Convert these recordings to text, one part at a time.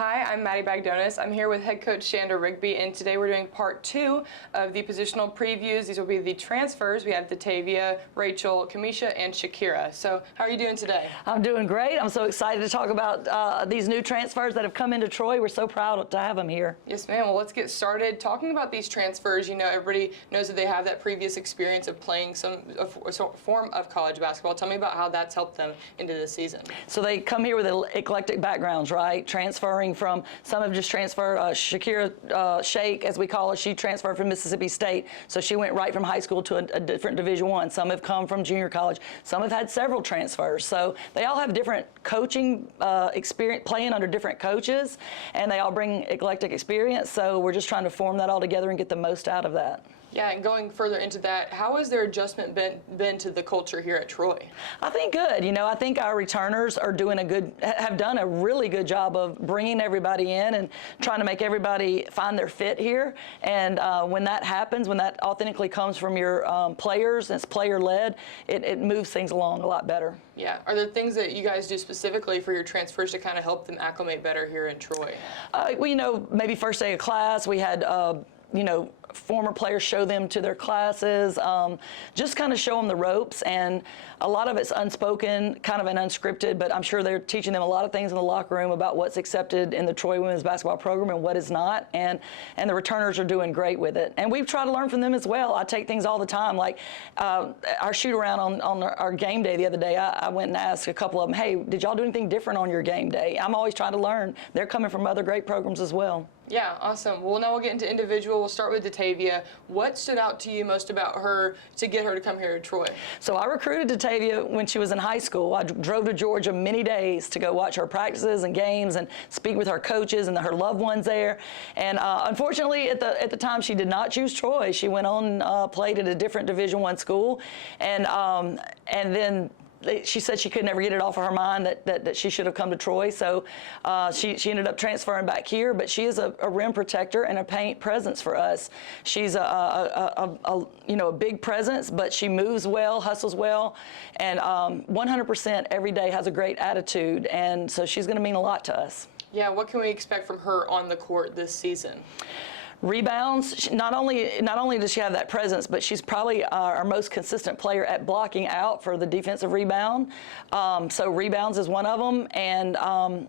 Hi, I'm Maddie Bagdonis. I'm here with head coach Shanda Rigby, and today we're doing part 2 of the positional previews. These will be the transfers. We have Datavia, Rachel, Kamisha, and Shakira. So how are you doing today? I'm doing great. I'm so excited to talk about these new transfers that have come into Troy. We're so proud to have them here. Yes, ma'am. Well, let's get started talking about these transfers. You know, everybody knows that they have that previous experience of playing some form of college basketball. Tell me about how that's helped them into this season. So they come here with eclectic backgrounds, right? Transferring from, some have just transferred. Shakira Shake, as we call her, she transferred from Mississippi State. So she went right from high school to a different Division I. Some have come from junior college. Some have had several transfers. So they all have different coaching experience, playing under different coaches, and they all bring eclectic experience. So we're just trying to form that all together and get the most out of that. Yeah, and going further into that, how has their adjustment been to the culture here at Troy? I think good. You know, I think our returners are have done a really good job of bringing everybody in and trying to make everybody find their fit here. And when that happens, when that authentically comes from your players, and it's player-led, it moves things along a lot better. Yeah. Are there things that you guys do specifically for your transfers to kind of help them acclimate better here in Troy? Well, you know, maybe first day of class, we had you know, former players show them to their classes, just kind of show them the ropes, and a lot of it's unspoken, kind of an unscripted, but I'm sure they're teaching them a lot of things in the locker room about what's accepted in the Troy women's basketball program and what is not, and the returners are doing great with it. And we've tried to learn from them as well. I take things all the time, like our shoot around on our game day the other day, I went and asked a couple of them, hey, did y'all do anything different on your game day? I'm always trying to learn. They're coming from other great programs as well. Yeah, awesome. Well, now we'll get into individual. We'll start with Datavia. What stood out to you most about her to get her to come here to Troy? So I recruited Datavia when she was in high school. I drove to Georgia many days to go watch her practices and games and speak with her coaches and her loved ones there. And unfortunately, at the time, she did not choose Troy. She went on played at a different Division I school, and then she said she could never get it off of her mind that she should have come to Troy. So she ended up transferring back here, but she is a rim protector and a paint presence for us. She's you know, a big presence, but she moves well, hustles well, and 100% every day has a great attitude, and so she's going to mean a lot to us. Yeah, what can we expect from her on the court this season? Rebounds, not only does she have that presence, but she's probably our most consistent player at blocking out for the defensive rebound. So rebounds is one of them, and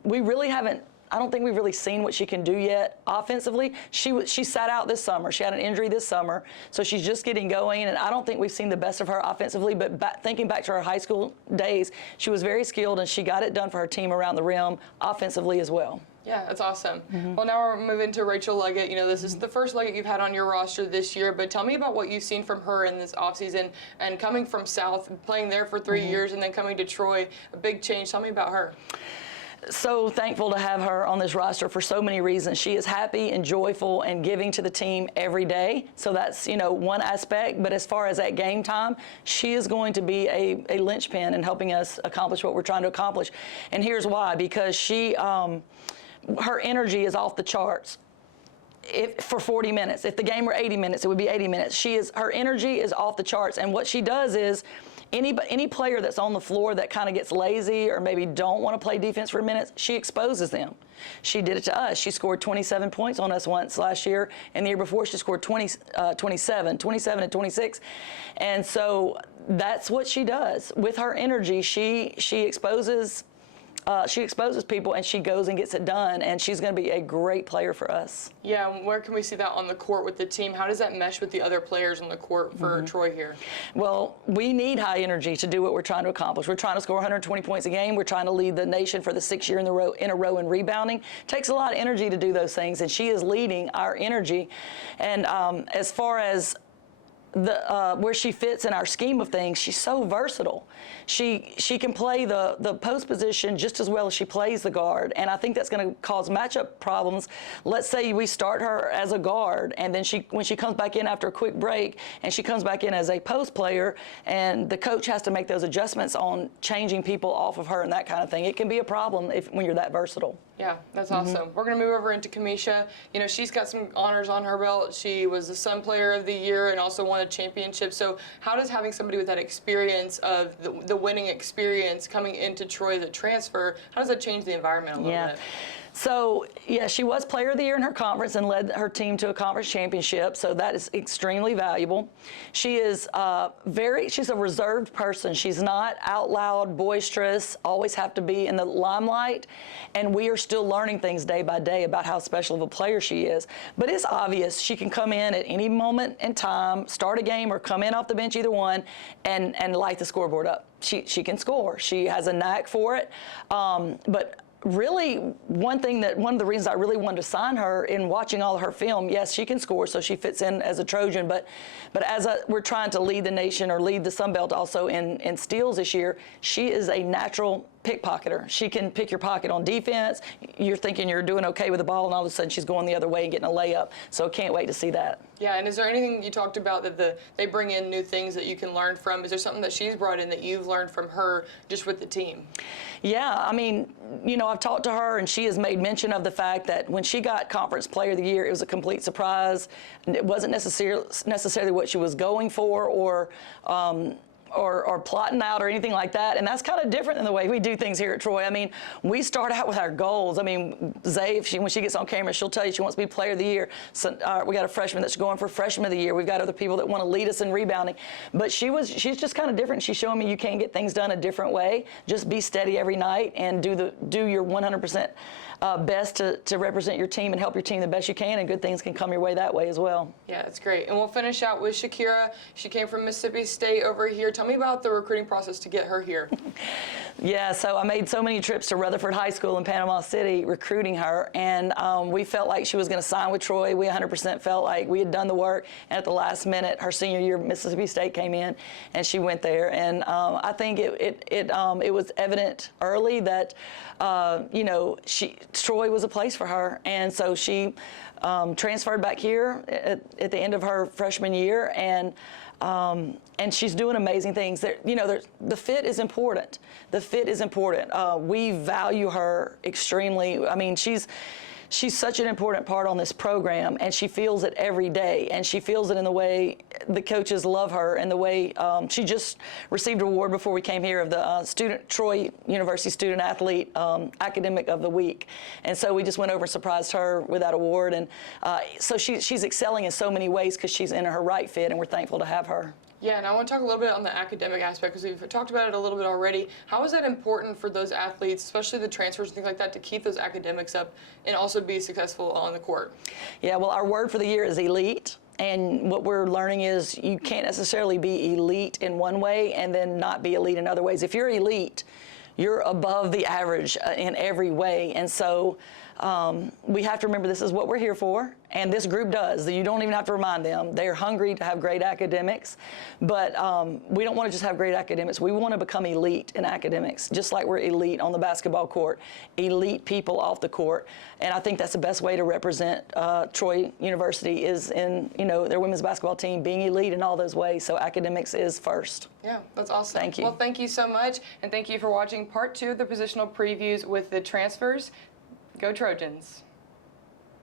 we really haven't, I don't think we've really seen what she can do yet offensively. She sat out this summer. She had an injury this summer, so she's just getting going, and I don't think we've seen the best of her offensively, but thinking back to her high school days, she was very skilled, and she got it done for her team around the rim offensively as well. Yeah, that's awesome. Well, now we're moving to Rachel Leggett. You know, this is the first Leggett you've had on your roster this year, but tell me about what you've seen from her in this offseason and coming from South, playing there for 3 years, and then coming to Troy, a big change. Tell me about her. So thankful to have her on this roster for so many reasons. She is happy and joyful and giving to the team every day. So that's, you know, one aspect. But as far as at game time, she is going to be a linchpin in helping us accomplish what we're trying to accomplish. And here's why: because she, her energy is off the charts. For 40 minutes. If the game were 80 minutes, it would be 80 minutes. Her energy is off the charts, and what she does is any player that's on the floor that kind of gets lazy or maybe don't want to play defense for minutes, she exposes them. She did it to us. She scored 27 points on us once last year, and the year before she scored 27 and 26. And so that's what she does. With her energy, she exposes people, and she goes and gets it done, and she's going to be a great player for us. Yeah, where can we see that on the court with the team? How does that mesh with the other players on the court for Troy here? Well, we need high energy to do what we're trying to accomplish. We're trying to score 120 points a game. We're trying to lead the nation for the 6th year in a row in rebounding. It takes a lot of energy to do those things, and she is leading our energy. And as far as where she fits in our scheme of things, she's so versatile. She can play the post position just as well as she plays the guard, and I think that's going to cause matchup problems. Let's say we start her as a guard, and then when she comes back in after a quick break, and she comes back in as a post player, and the coach has to make those adjustments on changing people off of her and that kind of thing. It can be a problem when you're that versatile. Yeah, that's awesome. We're going to move over into Kamisha. You know, she's got some honors on her belt. She was the Sun Player of the Year and also won a championship. So how does having somebody with that experience of the winning experience coming into Troy as a transfer, how does that change the environment a little bit? So, yeah, she was Player of the Year in her conference and led her team to a conference championship, so that is extremely valuable. She is she's a reserved person. She's not out loud, boisterous, always have to be in the limelight, and we are still learning things day by day about how special of a player she is. But it's obvious she can come in at any moment in time, start a game or come in off the bench, either one, and light the scoreboard up. She can score. She has a knack for it, but really, one of the reasons I really wanted to sign her in watching all of her film, yes, she can score, so she fits in as a Trojan, but as we're trying to lead the nation or lead the Sun Belt also in steals this year, she is a natural pickpocketer. She can pick your pocket on defense. You're thinking you're doing okay with the ball, and all of a sudden she's going the other way and getting a layup. So can't wait to see that. Yeah, and is there anything you talked about that they bring in new things that you can learn from? Is there something that she's brought in that you've learned from her just with the team? Yeah, I mean, I've talked to her, and she has made mention of the fact that when she got Conference Player of the Year, it was a complete surprise. It wasn't necessarily what she was going for or plotting out or anything like that. And that's kind of different than the way we do things here at Troy. I mean, we start out with our goals. I mean, Zay, when she gets on camera, she'll tell you she wants to be Player of the Year. So we got a freshman that's going for Freshman of the Year. We've got other people that want to lead us in rebounding. But she's just kind of different. She's showing me you can get things done a different way. Just be steady every night and do your 100% best to represent your team and help your team the best you can, and good things can come your way that way as well. Yeah, that's great. And we'll finish out with Shakira. She came from Mississippi State over here. Tell me about the recruiting process to get her here. Yeah, so I made so many trips to Rutherford High School in Panama City recruiting her, and we felt like she was going to sign with Troy. We 100% felt like we had done the work, and at the last minute, her senior year, Mississippi State came in, and she went there. And I think it was evident early that Troy was a place for her, and so she transferred back here at the end of her freshman year, and she's doing amazing things. The fit is important. The fit is important. We value her extremely. I mean, she's such an important part on this program, and she feels it every day, and she feels it in the way the coaches love her, and the way she just received an award before we came here of the Troy University Student Athlete Academic of the Week, and so we just went over and surprised her with that award, and so she's excelling in so many ways because she's in her right fit, and we're thankful to have her. Yeah, and I want to talk a little bit on the academic aspect because we've talked about it a little bit already. How is that important for those athletes, especially the transfers and things like that, to keep those academics up and also be successful on the court? Yeah, well, our word for the year is elite. And what we're learning is you can't necessarily be elite in one way and then not be elite in other ways. If you're elite, you're above the average in every way. And so we have to remember this is what we're here for, and this group does. You don't even have to remind them. They're hungry to have great academics, but we don't want to just have great academics. We want to become elite in academics, just like we're elite on the basketball court, elite people off the court. And I think that's the best way to represent Troy University is in their women's basketball team being elite in all those ways. So academics is first. Yeah, that's awesome. Thank you. Well, thank you so much, and thank you for watching part 2 of the positional previews with the transfers. Go Trojans.